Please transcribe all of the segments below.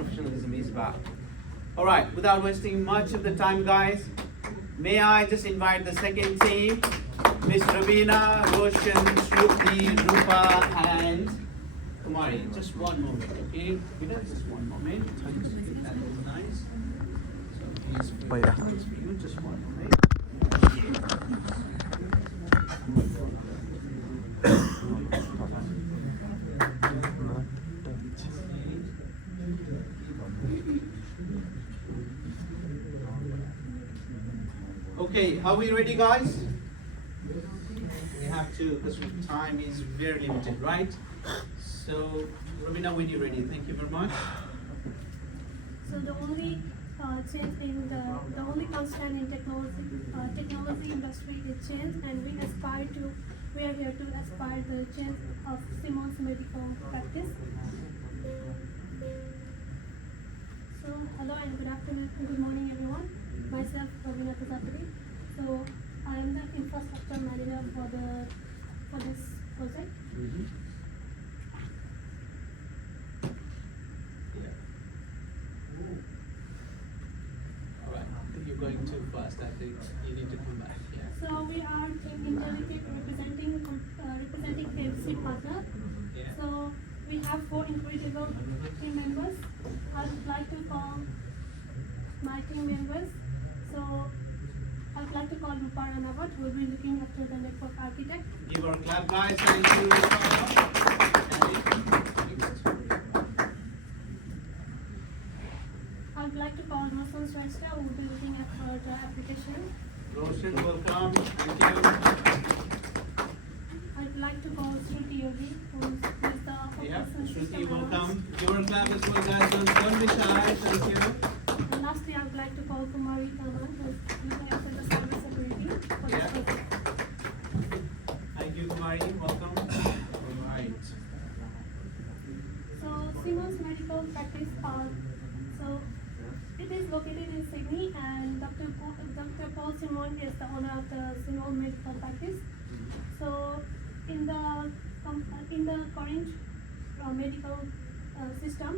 professionalism is about. All right, without wasting much of the time, guys, may I just invite the second team, Miss Rabina, Roshan, Shruti, Rupa, and Kumari. Just one moment, okay? Just one moment. That is nice. So please put your hands for you. Just one moment. Okay, are we ready, guys? We have to, because time is very limited, right? So, Rabina, when you're ready, thank you very much. So the only change in the only constant in technology industry is change, and we are here to aspire the change of Simmon's medical practice. So hello and good afternoon and good morning, everyone. Myself, Rabina Prajapati. So I am the infrastructure manager for this project. Alright, I think you're going too fast. I think you need to come back. Yeah. So we are Team Intellitech representing FC partner. Yeah. So we have 4 incredible team members. I would like to call my team members. So I would like to call Rupa Ranabhat, who will be looking after the network architect. Give her a clap, guys. Thank you, Rupa. I would like to call Roshan Shrestha, who will be looking after the application. Roshan, welcome. Thank you. I'd like to call Shruti Yogi, who is the Yeah, operations Shruti, system welcome. analyst. Give her a clap as well, guys. Don't be shy. Thank you. And lastly, I would like to call Kumari, Tamang, who is looking after the cyber security for this Yeah. project. Thank you, Kumari. Welcome. All right. So Simmon's medical practice so it is located in Sydney, and Dr. Paul Simmon is the owner of the Simmon medical practice. So in the current medical system,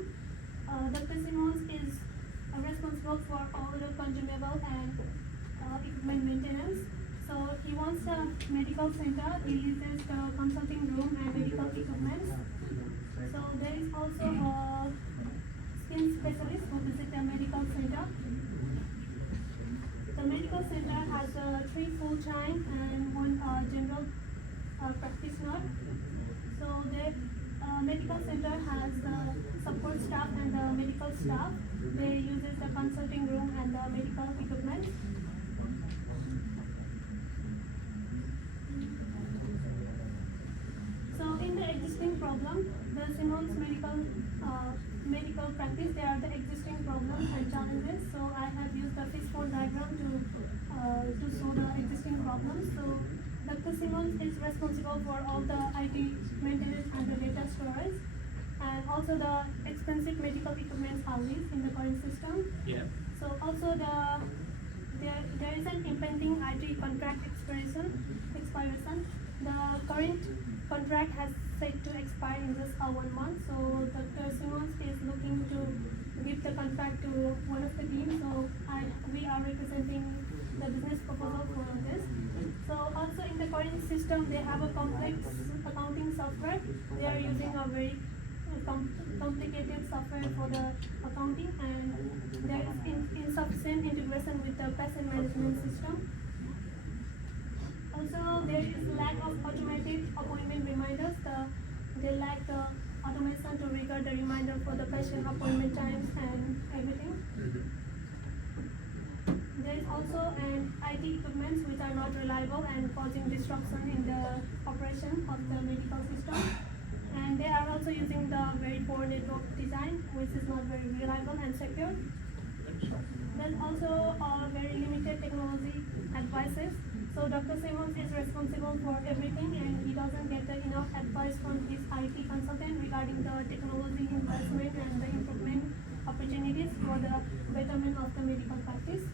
Dr. Simmons is responsible for all the consumable and equipment maintenance. So he wants a medical center. He uses the consulting room and medical equipment. So there is also a skin specialist who visits the medical center. The medical center has 3 full-time and 1 general practitioner. So the medical center has the support staff and the medical staff. They uses the consulting room and the medical equipment. So in the existing problem, the Simmon's medical practice, there are the existing problems and challenges. So I have used the fishbone diagram to show the existing problems. So Dr. Simmons is responsible for all the IT maintenance and the data storage, and also the expensive medical equipment are used in the current system. Yeah. So also there is an impending IT contract expiration. The current contract has set to expire in just 1 month. So Dr. Simmons is looking to give the contract to one of the teams. So we are representing the business proposal for this. So also in the current system, they have a complex accounting software. They are using a very complicated software for the accounting, and there is insufficient integration with the patient management system. Also, there is lack of automated appointment reminders. They lack the automation to record the reminder for the patient appointment times and everything. There is also an IT equipment which are not reliable and causing disruption in the operation of the medical system. And they are also using the very poor network design, which is not very reliable and secure. There's also very limited technology advices. So Dr. Simmons is responsible for everything, and he doesn't get enough advice from his IT consultant regarding the technology investment and the improvement opportunities for the betterment of the medical practice.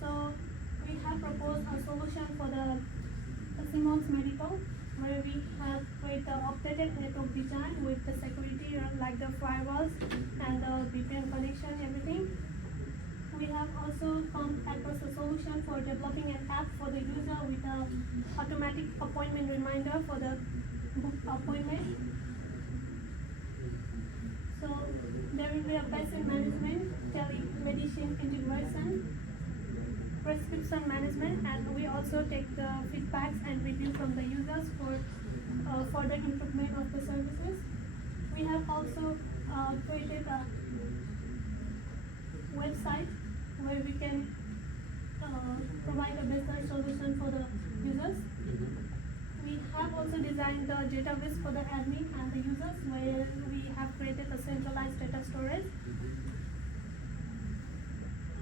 So we have proposed a solution for the Simmons Medical. where we have with the updated network design with the security like the firewalls and the VPN connection, everything. We have also come across a solution for developing an app for the user with a automatic appointment reminder for the book appointment. So there will be a patient management, telemedicine integration, prescription management, and we also take the feedbacks and review from the users for further improvement of the services. We have also created a website where we can provide a better solution for the users. We have also designed the database for the admin and the users, where we have created a centralized data storage.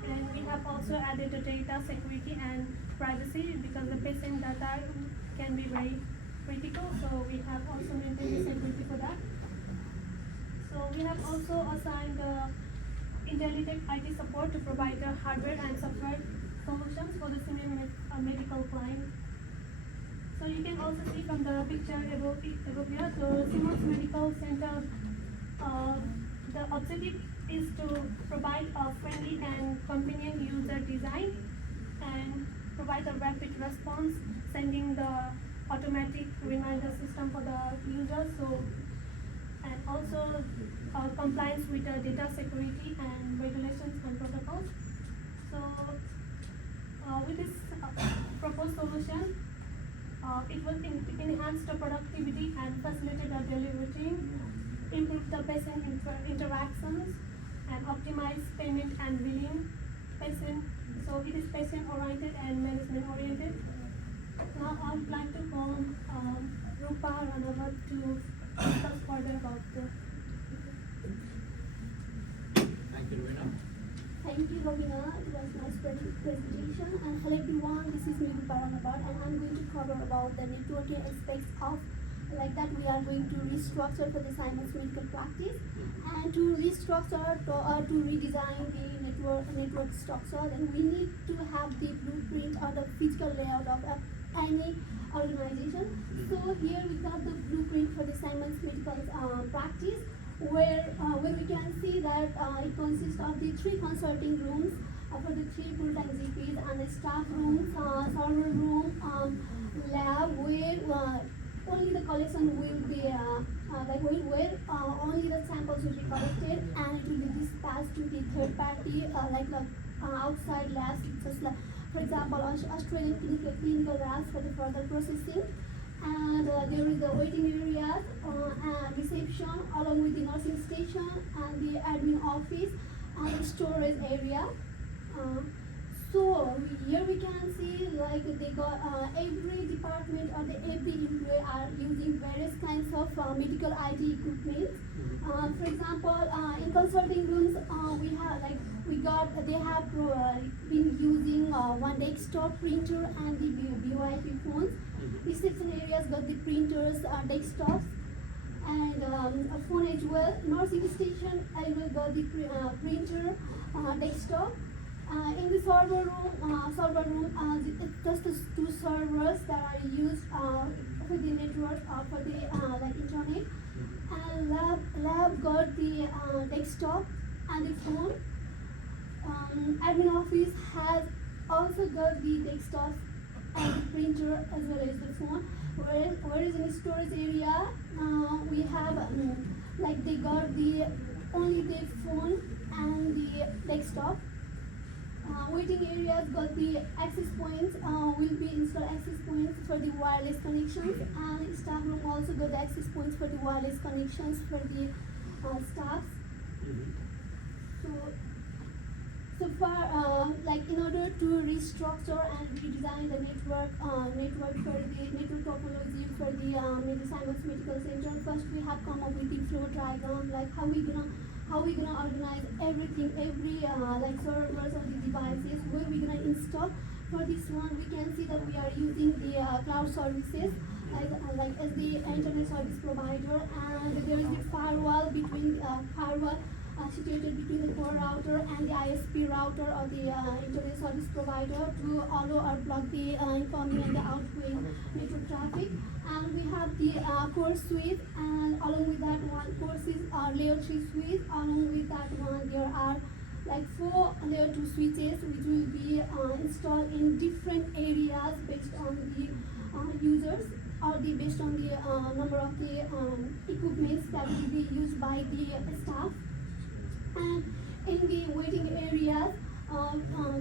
And we have also added the data security and privacy because the patient data can be very critical, so we have also maintained the security for that. So we have also assigned the Intellitech IT support to provide the hardware and software solutions for the Simmon medical client. So you can also see from the picture above here, the Simmon's Medical Center, the objective is to provide a friendly and convenient user design and provide a rapid response, sending the automatic reminder system for the users. So, and also compliance with the data security and regulations and protocols. So with this proposed solution, it will enhance the productivity and facilitate the daily routine, improve the patient interactions, and optimize payment and billing. So it is patient oriented and management oriented. Now I would like to call Rupa Ranabhat to discuss further about the. Thank you, Rabina. Thank you, Rabina. It was a nice presentation. And hello everyone, this is me, Rupa Ranabhat, and I'm going to cover about the networking aspects of like that we are going to restructure for the Simon's medical practice, and to restructure to redesign the network structure, then we need to have the blueprint or the physical layout of any organization. So here we got the blueprint for the Simon's medical practice, where we can see that it consists of the 3 consulting rooms for the 3 full-time GPs, and the staff rooms, server room, lab, where only the collection will be where only the samples will be collected, and it will be dispatched to the third party outside labs, just like, for example, Australian clinical labs for the further processing. And there is the waiting areas, and reception, along with the nursing station and the admin office and the storage area. So here we can see like they got every department or every employee are using various kinds of medical IT equipment. For example, in consulting rooms, they have been using one desktop printer and the BYP phones. Reception areas got the printers, desktops, and a phone as well. Nursing station as well got the printer, desktop. In the server room, it's just the 2 servers that are used for the network, for the internet. And lab got the desktop and the phone. Admin office has also got the desktops and the printer as well as the phone. Whereas in the storage area, we have they got only the phone and the desktop. Waiting areas got the access points, will be installed access points for the wireless connections, and staff room also got the access points for the wireless connections for the staffs. So far, in order to restructure and redesign the network for the network topology for the Simon's Medical Center, first we have come up with the flow diagram, like how we gonna organize everything, every servers or the devices, where we gonna install. For this one, we can see that we are using the cloud services as the internet service provider, and there is a firewall between situated between the core router and the ISP router or the internet service provider to allow or block the incoming and the outgoing network traffic. And we have the core switch, and along with that one, core switch layer 3 switch. Along with that one, there are like 4 layer 2 switches which will be installed in different areas based on the users, or based on the number of the equipments that will be used by the staff. And in the waiting areas,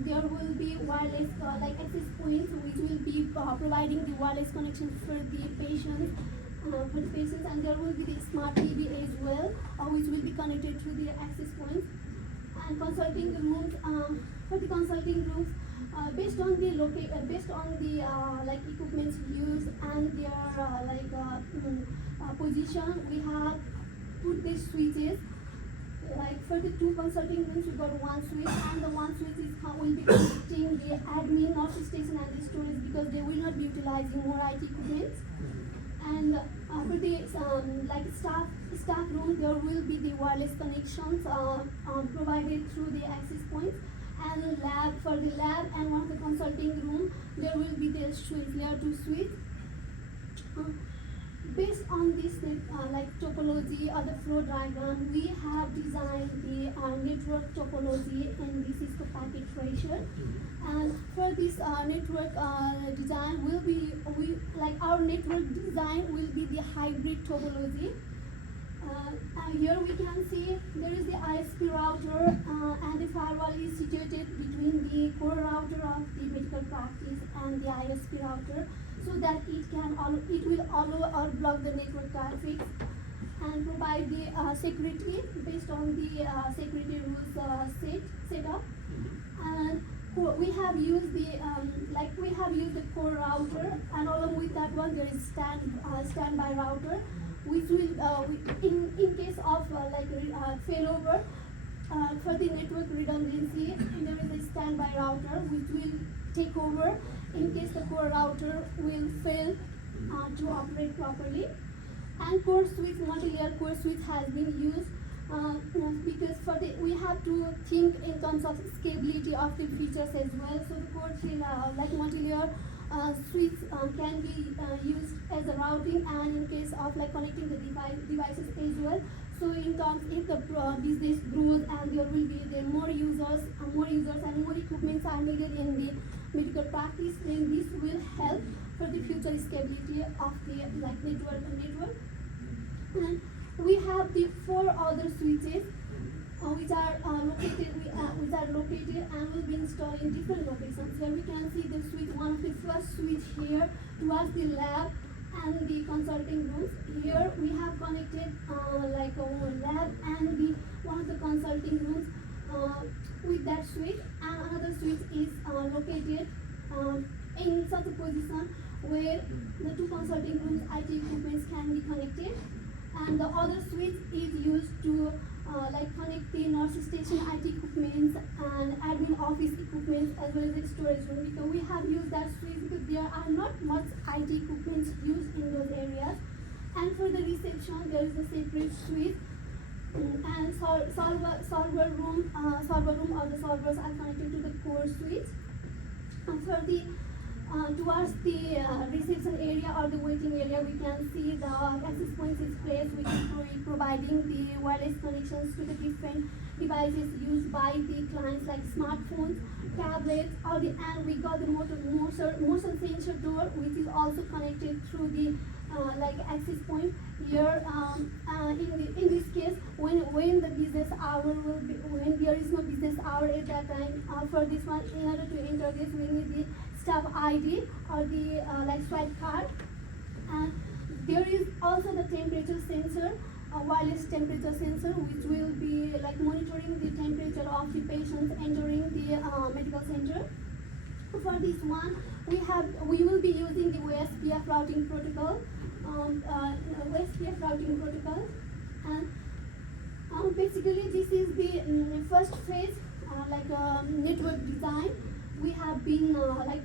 there will be wireless like access points which will be providing the wireless connection for the patients. And there will be the smart TV as well, which will be connected to the access points. And consulting rooms, for the consulting rooms, based on the like equipments used and their position, we have put these switches. Like for the 2 consulting rooms, we got 1 switch, and the 1 switch will be connecting the admin, workstation, and the storage, because they will not be utilizing more IT equipment. And for the like staff room, there will be the wireless connections provided through the access points. And lab, for the lab and one of the consulting room, there will be the switch, layer 2 switch. Based on this like topology or the flow diagram, we have designed the network topology in the Cisco packet ratio. And for this network design our network design will be the hybrid topology. And here we can see there is the ISP router, and the firewall is situated between the core router of the medical practice and the ISP router, so that it will allow or block the network traffic and provide the security based on the security rules set up. And we have used the core router, and along with that one there is standby router, which will in case of failover for the network redundancy, there is a standby router which will take over in case the core router will fail to operate properly. And core switch, multi-layer core switch has been used because we have to think in terms of scalability of the features as well. So the core multi-layer switch can be used as a routing, and in case of connecting the devices as well. So in terms, if the business grows and there will be more users and more equipments are needed in the medical practice, then this will help for the future scalability of the network. And we have the 4 other switches which are located and will be installed in different locations. Here we can see the switch, one of the first switch here towards the lab and the consulting rooms. Here we have connected lab and one of the consulting rooms with that switch, and another switch is located in such a position where the 2 consulting rooms IT equipments can be connected, and the other switch is used to connect the nurse station IT equipments and admin office equipments as well as the storage room, because we have used that switch because there are not much IT equipments used in those areas. And for the reception, there is a separate switch, and server room or the servers are connected to the core switch. And for the towards the reception area or the waiting area, we can see the access points is placed, which is providing the wireless connections to the different devices used by the clients like smartphones, tablets, and we got the motion sensor door, which is also connected through the access point. Here, in this case, when the business hour will be, when there is no business hour at that time, for this one, in order to enter this, we need the staff ID or the swipe card. And there is also the temperature sensor, a wireless temperature sensor, which will be monitoring the temperature of the patients entering the medical center. For this one, we will be using the OSPF routing protocol, and basically this is the first phase, network design. We have been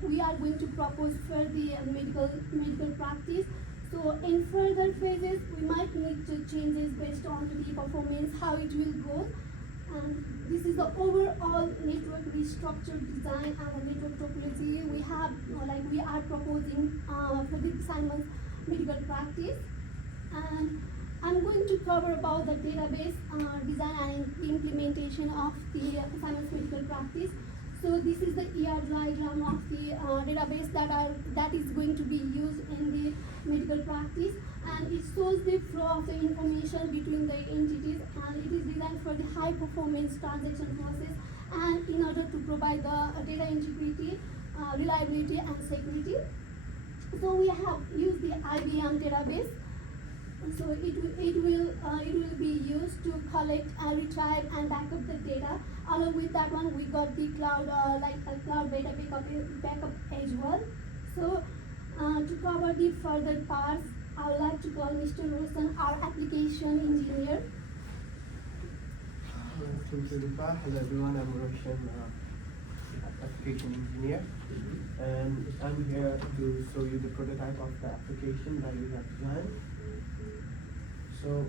we are going to propose for the medical practice. So in further phases, we might need to changes based on the performance, how it will go. And this is the overall network restructured design and the network topology we have, we are proposing for the Simon's medical practice. And I'm going to cover about the database design and implementation of the Simon's medical practice. So this is the ER diagram of the database that is going to be used in the medical practice, and it shows the flow of the information between the entities, and it is designed for the high performance transaction process and in order to provide the data integrity, reliability and security. So we have used the IBM database. So it will be used to collect and retrieve and back up the data. Along with that one, we got the cloud cloud data backup as well. So to cover the further parts, I would like to call Mr. Roshan, our application engineer. Thank you, Rupa. Hello everyone, I'm Roshan, application engineer, and I'm here to show you the prototype of the application that we have designed. So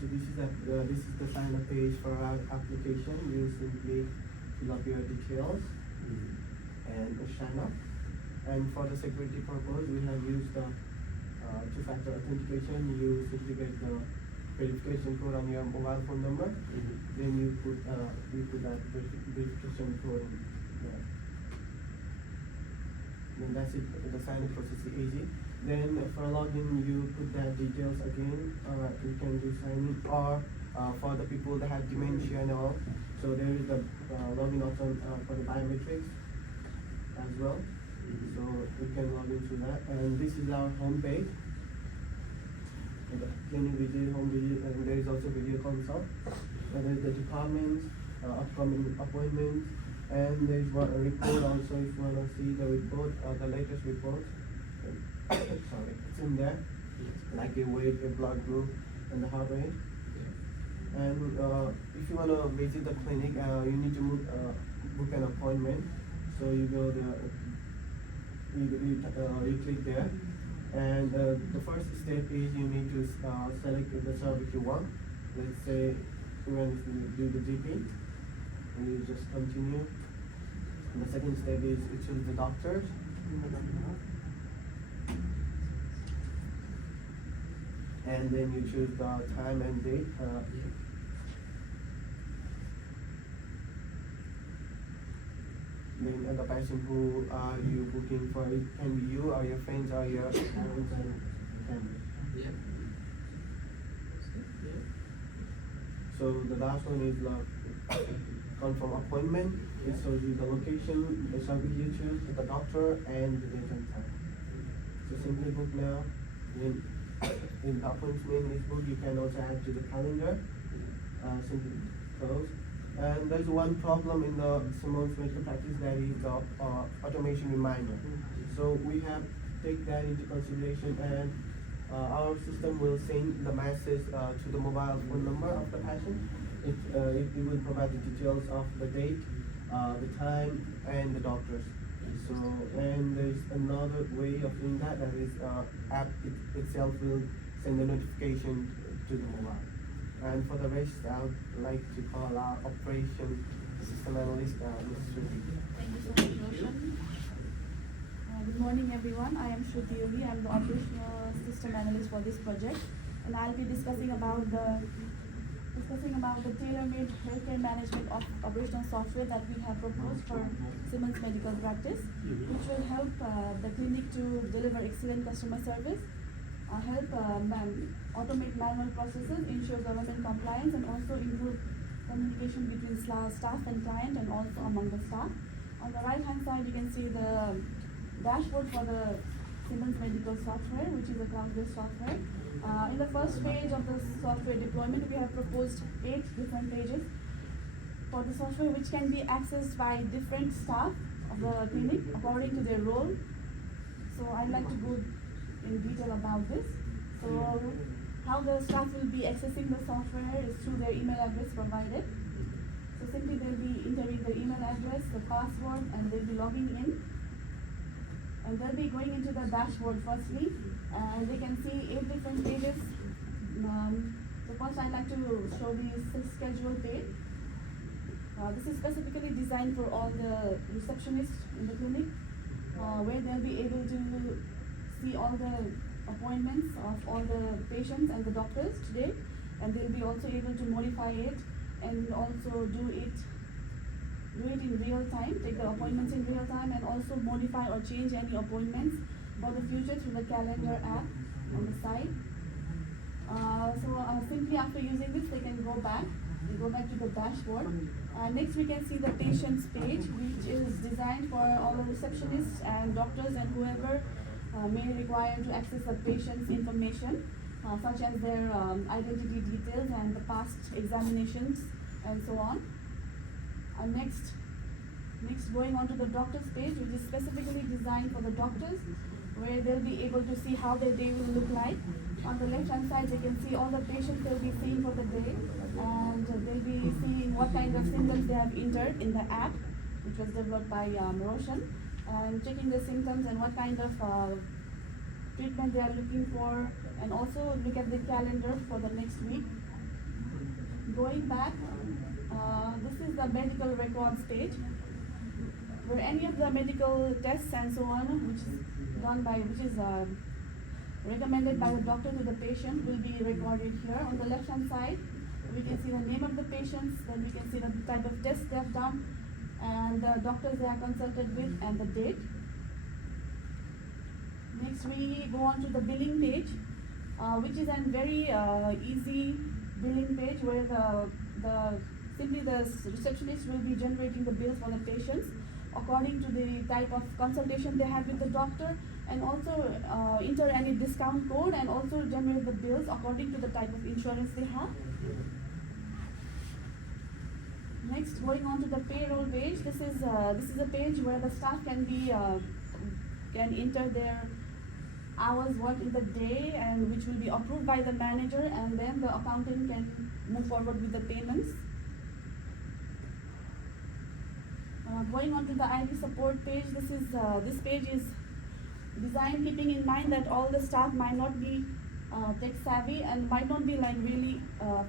this is the sign up page for our application. You simply fill up your details and sign up. And for the security purpose, we have used the two-factor authentication. You simply get the verification code on your mobile phone number. Then you put that verification code in there. Then that's it. The sign up process is easy. Then for login, you put that details again. You can do sign in, or for the people that have dementia and all. So there is the login option for the biometrics as well. So you can log into that. And this is our home page. Clinic visit, home visit, and there is also video consult. And there is the departments, upcoming appointments, and there is one report also if you want to see the report, the latest report. Sorry, it's in there, like a weight, a blood group, and the heart rate. And if you want to visit the clinic, you need to book an appointment. So you go there, you click there, and the first step is you need to select the service you want. Let's say you want to do the GP, and you just continue. And the second step is you choose the doctors. And then you choose the time and date. Then the person who are you booking for, it can be you or your friends or your parents and family. So the last one is the confirm appointment. It shows you the location, the service you choose, the doctor, and the date and time. So simply book now. Then in the appointment is booked, you can also add to the calendar. Simply close. And there's one problem in the Simmon's medical practice, that is the automation reminder. So we have take that into consideration, and our system will send the message to the mobile phone number of the patient. It will provide the details of the date, the time, and the doctors. So, and there's another way of doing that, that is app itself will send a notification to the mobile. And for the rest, I would like to call our operation system analyst, Ms. Shruti. Thank you so much, Roshan. Good morning, everyone. I am Shruti Yogi. I am the operational system analyst for this project, and I'll be discussing about the tailor-made healthcare management of operational software that we have proposed for Simmons medical practice, which will help the clinic to deliver excellent customer service, help automate manual processes, ensure government compliance, and also improve communication between staff and client, and also among the staff. On the right hand side, you can see the dashboard for the Simmons medical software, which is a cloud-based software. In the first page of the software deployment, we have proposed 8 different pages for the software, which can be accessed by different staff of the clinic according to their role. So I'd like to go in detail about this. So how the staff will be accessing the software is through their email address provided. So simply they'll be entering their email address, the password, and they'll be logging in. And they'll be going into the dashboard firstly, and they can see 8 different pages. The first I'd like to show the schedule page. This is specifically designed for all the receptionists in the clinic, where they'll be able to see all the appointments of all the patients and the doctors today, and they'll be also able to modify it and also do it in real time, take the appointments in real time, and also modify or change any appointments for the future through the calendar app on the side. Simply after using this, they can go back to the dashboard. Next we can see the patients page, which is designed for all the receptionists and doctors and whoever may require to access the patient's information, such as their identity details and the past examinations and so on. Next going on to the doctor's page, which is specifically designed for the doctors, where they'll be able to see how their day will look like. On the left hand side, they can see all the patients they'll be seeing for the day, and they'll be seeing what kind of symptoms they have entered in the app, which was developed by Roshan, and checking the symptoms and what kind of treatment they are looking for, and also look at the calendar for the next week. Going back, this is the medical records page, where any of the medical tests and so on, which is recommended by the doctor to the patient, will be recorded here. On the left hand side, we can see the name of the patients, then we can see the type of tests they have done, and the doctors they are consulted with, and the date. Next we go on to the billing page, which is a very easy billing page, where simply the receptionist will be generating the bills for the patients according to the type of consultation they have with the doctor, and also enter any discount code, and also generate the bills according to the type of insurance they have. Next, going on to the payroll page, this is a page where the staff can enter their hours worked in the day, and which will be approved by the manager, and then the accountant can move forward with the payments. Going on to the IT support page, this page is designed keeping in mind that all the staff might not be tech savvy and might not be really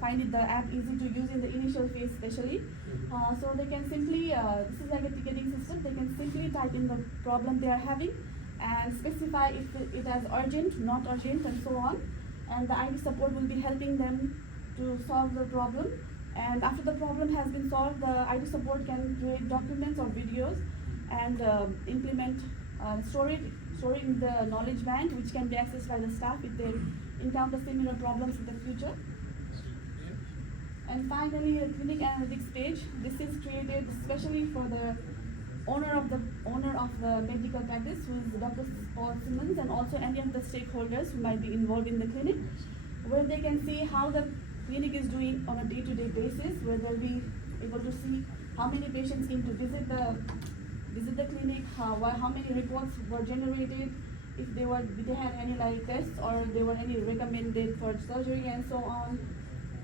find the app easy to use in the initial phase especially. So they can simply, this is like a ticketing system, they can simply type in the problem they are having and specify if it as urgent, not urgent, and so on. And the IT support will be helping them to solve the problem. And after the problem has been solved, the IT support can create documents or videos and implement, store it in the knowledge bank, which can be accessed by the staff if they encounter similar problems in the future. And finally, the clinic analytics page. This is created especially for the owner of the medical practice, who is Dr. Simmon, and also any of the stakeholders who might be involved in the clinic, where they can see how the clinic is doing on a day-to-day basis, where they'll be able to see how many patients came to visit the clinic, how many reports were generated, if they had any tests, or they were any recommended for surgery and so on.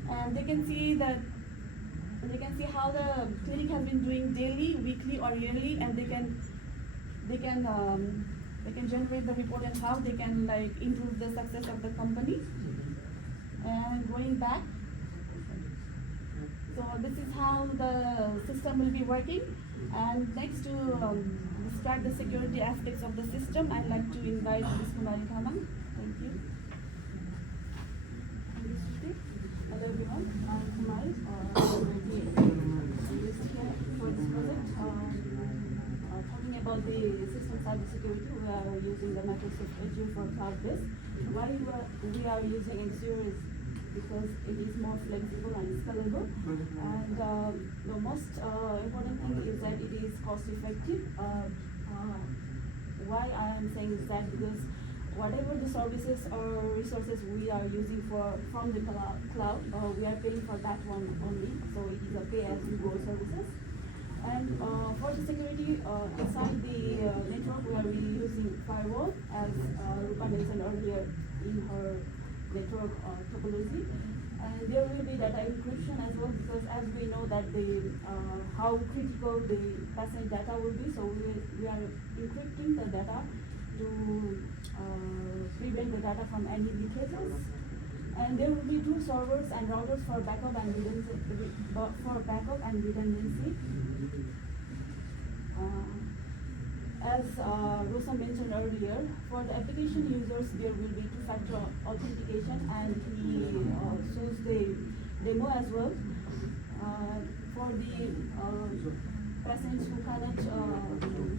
And they can see how the clinic has been doing daily, weekly, or yearly, and they can generate the report and how they can improve the success of the company. And going back, so this is how the system will be working. And next, to describe the security aspects of the system, I'd like to invite Ms. Kumari. Tamang. Thank you. Hello everyone, I'm Kumari. I'm here for this project. Talking about the system cybersecurity, we are using the Microsoft Azure for cloud-based. Why we are using Azure is because it is more flexible and scalable. And the most important thing is that it is cost-effective. Why I am saying is that because whatever the services or resources we are using from the cloud, we are paying for that one only. So it is a pay-as-you-go services. And for the security inside the network, we are really using firewall, as Rupa mentioned earlier in her network topology. And there will be data encryption as well, because as we know that how critical the patient data will be, so we are encrypting the data to prevent the data from any leakages. And there will be 2 servers and routers for backup and redundancy. As Roshan mentioned earlier, for the application users, there will be 2-factor authentication, and he shows the demo as well. For the patients who cannot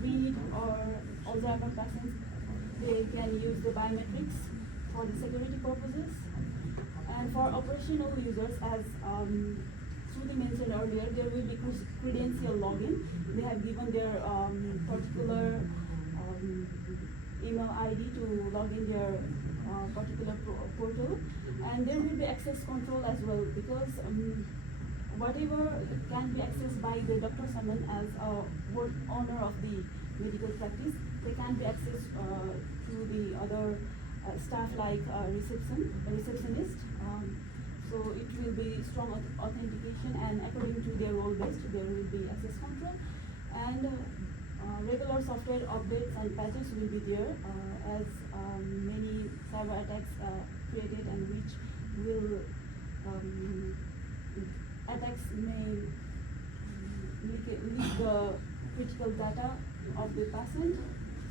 read or Alzheimer patients, they can use the biometrics for the security purposes. And for operational users, as Shruti mentioned earlier, there will be credential login. They have given their particular email ID to log in their particular portal, and there will be access control as well, because whatever can be accessed by the Dr. Simmon as a word owner of the medical practice, they can be accessed through the other staff like receptionist. So it will be strong authentication, and according to their role based, there will be access control, and regular software updates and patches will be there, as many cyber attacks created, and which will attacks may leak the critical data of the patient.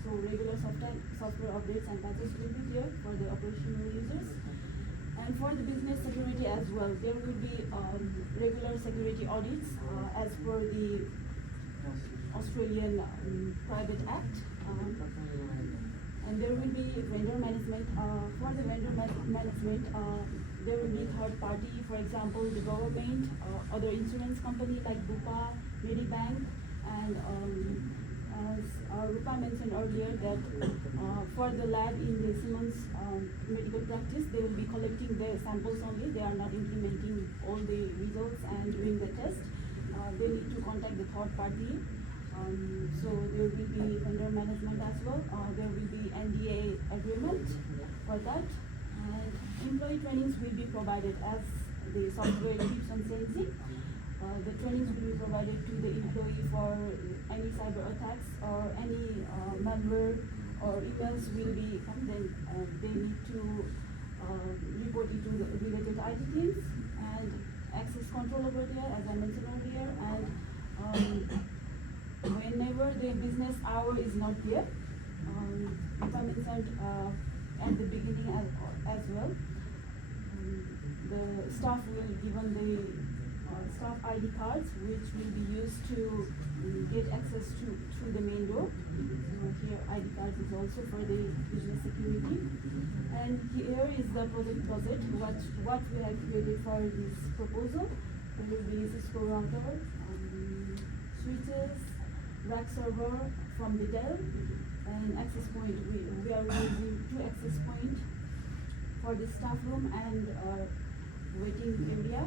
So regular software updates and patches will be there for the operational users. And for the business security as well, there will be regular security audits as per the Australian Private Act. And there will be vendor management. For the vendor management, there will be third party, for example, the government, other insurance company like Rupa, Medibank, and as Rupa mentioned earlier, that for the lab in the Simmon's medical practice, they will be collecting the samples only. They are not implementing all the results and doing the test. They need to contact the third party. So there will be vendor management as well. There will be NDA agreement for that. And employee trainings will be provided as the software keeps on changing. The trainings will be provided to the employee for any cyber attacks or any malware or emails will be come, then they need to report it to the related IT teams, and access control over there, as I mentioned earlier, and whenever the business hour is not there, as I mentioned at the beginning as well, the staff will given the staff ID cards, which will be used to get access to through the main door. So here ID cards is also for the business security. And here is the project budget, what we have created for this proposal. There will be Cisco router, switches, rack server from the Dell, and access point. We are using 2 access point for the staff room and waiting area.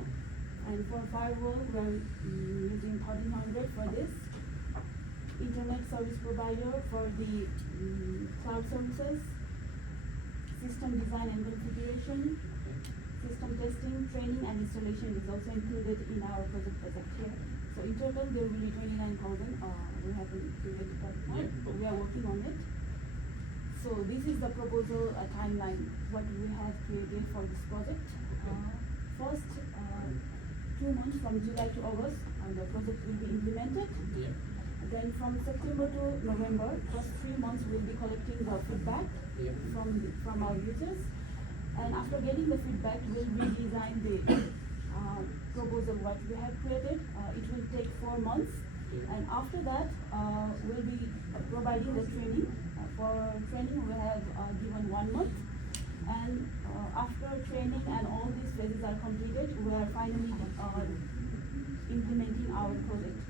And for firewall, we are using 1300 for this. Internet service provider for the cloud services. System design and configuration. System testing, training, and installation is also included in our project here. So in total, there will be 29,000. We have created that point. We are working on it. So this is the proposal timeline, what we have created for this project. First, 2 months from July to August, the project will be implemented. Yeah. Then from September to November, first 3 months we'll be collecting the feedback from our users. And after getting the feedback, we'll redesign the proposal what we have created. It will take 4 months. And after that, we'll be providing the training. For training, we have given 1 month. And after training and all these phases are completed, we are finally implementing our project.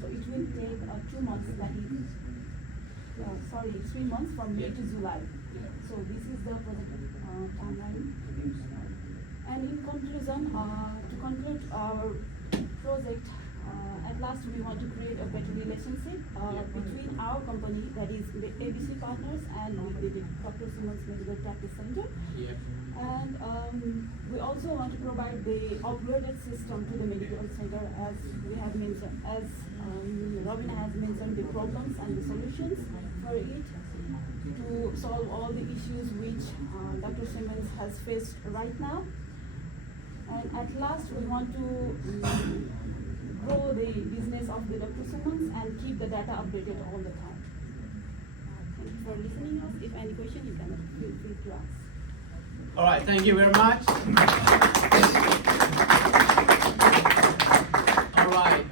So it will take 2 months, that is, 3 months from May to July. So this is the project timeline. And in conclusion, to conclude our project, At last, we want to create a better relationship between our company, that is the ABC Partners, and with the Dr. Simmon's Medical Practice Center. Yeah. And we also want to provide the upgraded system to the medical center, as we have mentioned, as Rabina has mentioned, the problems and the solutions for it to solve all the issues which Dr. Simmons has faced right now. And at last, we want to grow the business of the Dr. Simmons and keep the data updated all the time. Thank you for listening us. If any question, you can feel free to ask. All right, thank you very much. All right,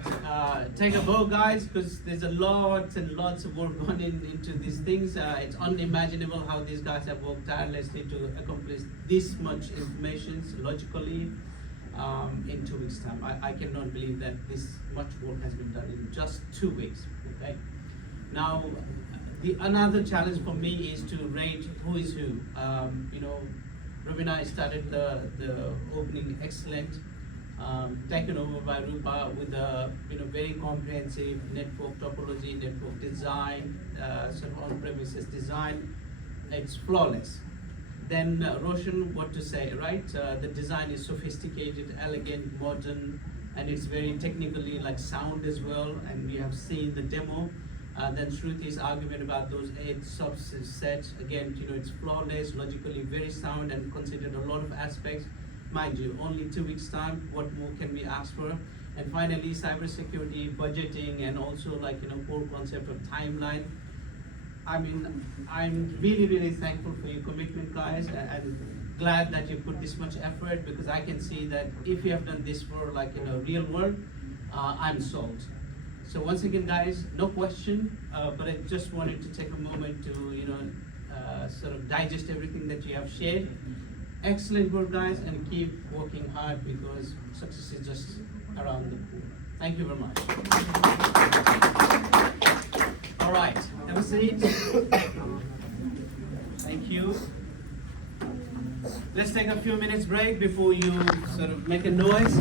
take a bow, guys, because there's a lots and lots of work gone into these things. It's unimaginable how these guys have worked tirelessly to accomplish this much information logically in 2 weeks' time. I cannot believe that this much work has been done in just 2 weeks. Okay. Now, another challenge for me is to rate who is who. Rabina started the opening excellent, taken over by Rupa with a very comprehensive network topology, network design, sort of on-premises design. It's flawless. Then Roshan, what to say, right? The design is sophisticated, elegant, modern, and it's very technically sound as well. And we have seen the demo. Then Shruti's argument about those 8 subsets, again, it's flawless, logically very sound, and considered a lot of aspects. Mind you, only 2 weeks' time, what more can we ask for? And finally, cybersecurity, budgeting, and also core concept of timeline. I mean, I'm really, really thankful for your commitment, guys, and glad that you put this much effort, because I can see that if you have done this for real world, I'm sold. So once again, guys, no question, but I just wanted to take a moment to, sort of digest everything that you have shared. Excellent work, guys, and keep working hard, because success is just around the corner. Thank you very much. All right, have a seat. Thank you. Let's take a few minutes break before you sort of make a noise.